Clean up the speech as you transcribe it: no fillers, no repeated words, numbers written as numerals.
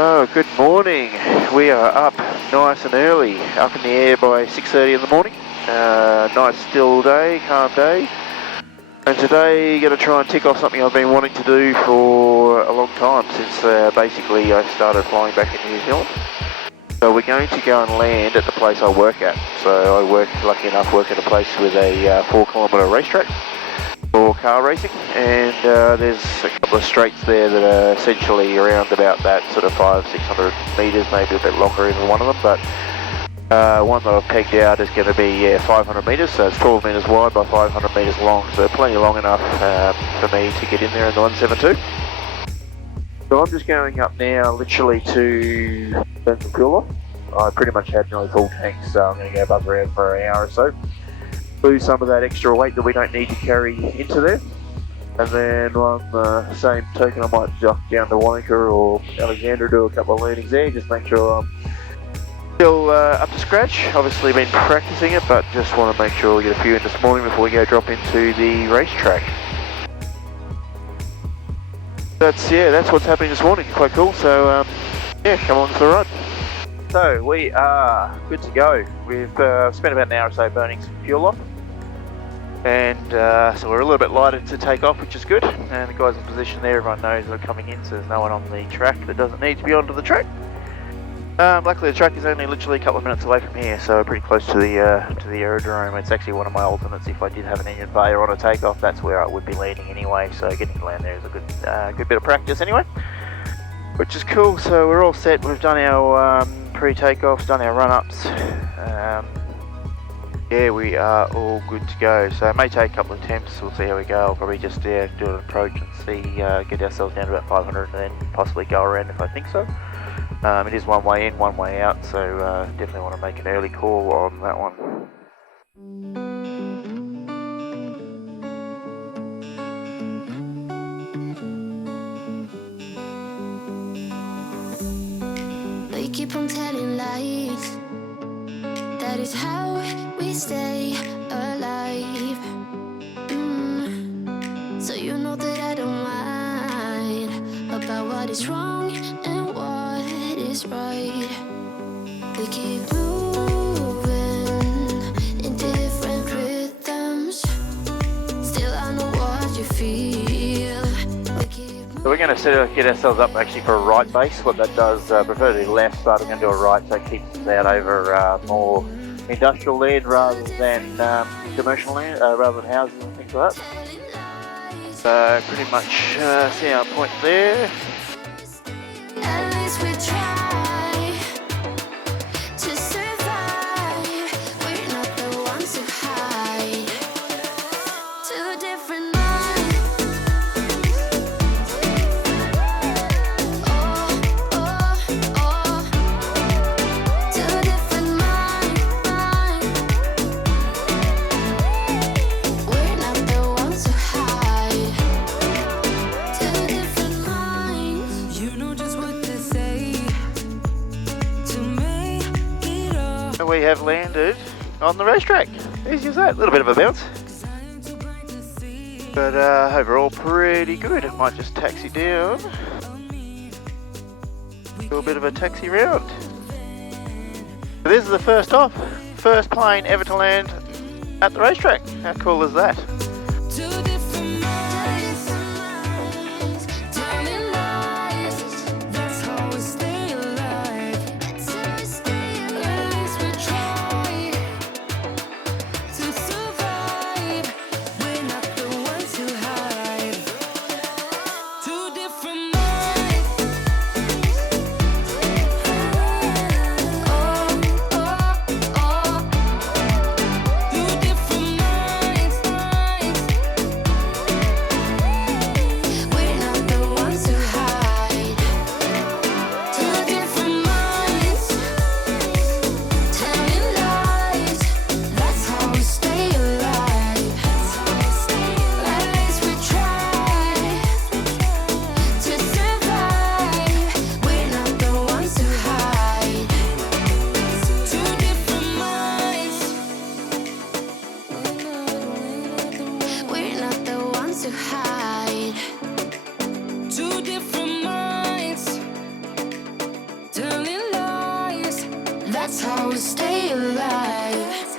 Oh, good morning. We are up nice and early, up in the air by 6:30 in the morning. Nice still day, calm day. And today, going to try and tick off something I've been wanting to do for a long time, since basically I started flying back in New Zealand. So we're going to go and land at the place I work at. So I work, lucky enough, work at a place with a 4-kilometre racetrack for car racing, and there's a couple of straights there that are essentially around about that sort of 500-600 metres, maybe a bit longer even one of them, but one that I've pegged out is going to be 500 metres, so it's 12 metres wide by 500 metres long, so plenty long enough for me to get in there in the 172. So I'm just going up now literally to turn some fuel off. I pretty much had nearly full tanks, so I'm going to go buzz around for an hour or so. Lose some of that extra weight that we don't need to carry into there, and then on the same token I might jump down to Wanaka or Alexandra, do a couple of learnings there, just make sure I'm still up to scratch. Obviously been practicing it, but just want to make sure we get a few in this morning before we go drop into the racetrack. That's what's happening this morning. Quite cool. So come on for the ride. So we are good to go. We've spent about an hour or so burning some fuel off, and so we're a little bit lighter to take off, which is good. And the guys in position there, everyone knows they're coming in, so there's no one on the track that doesn't need to be onto the track. Luckily the track is only literally a couple of minutes away from here, so we're pretty close to the aerodrome. It's actually one of my alternates. If I did have an engine failure on a takeoff, that's where I would be landing anyway, so getting to land there is a good bit of practice anyway, which is cool. So we're all set. We've done our pre-takeoffs, done our run-ups. We are all good to go. So it may take a couple of attempts. We'll see how we go. I'll probably just do an approach and see, get ourselves down to about 500 and then possibly go around if I think so. It is one way in, one way out, so definitely want to make an early call on that one. We keep on telling lies. That is how we stay alive. So you know that I don't mind about what is wrong and what is right. We keep moving in different rhythms. Still I know what you feel. So we're going to get ourselves up actually for a right base. What that does, prefer to do left, but I'm going to do a right, so it keeps us out over more industrial land rather than commercial land, rather than houses and things like that. So pretty much see our point there. At least we try to survive. We're not the ones who hide. Two different minds. Two different minds. We're not the ones who hide. Two different minds. You know just what to say to make it all. And we have landed on the racetrack. Easy as that. A little bit of a bounce, but overall pretty good. I might just taxi down, do a bit of a taxi round. So this is the first plane ever to land at the racetrack. How cool is that? Two different minds, telling lies. That's how we stay alive. At least we try to survive. We're not the ones who hide. Two different minds. Two different minds. We're not the ones who hide. Two different minds, telling lies. That's how we stay alive. At least we try to survive. We're not the ones who hide. Two different minds. We're not the ones who hide. Two different minds. That's how we stay alive.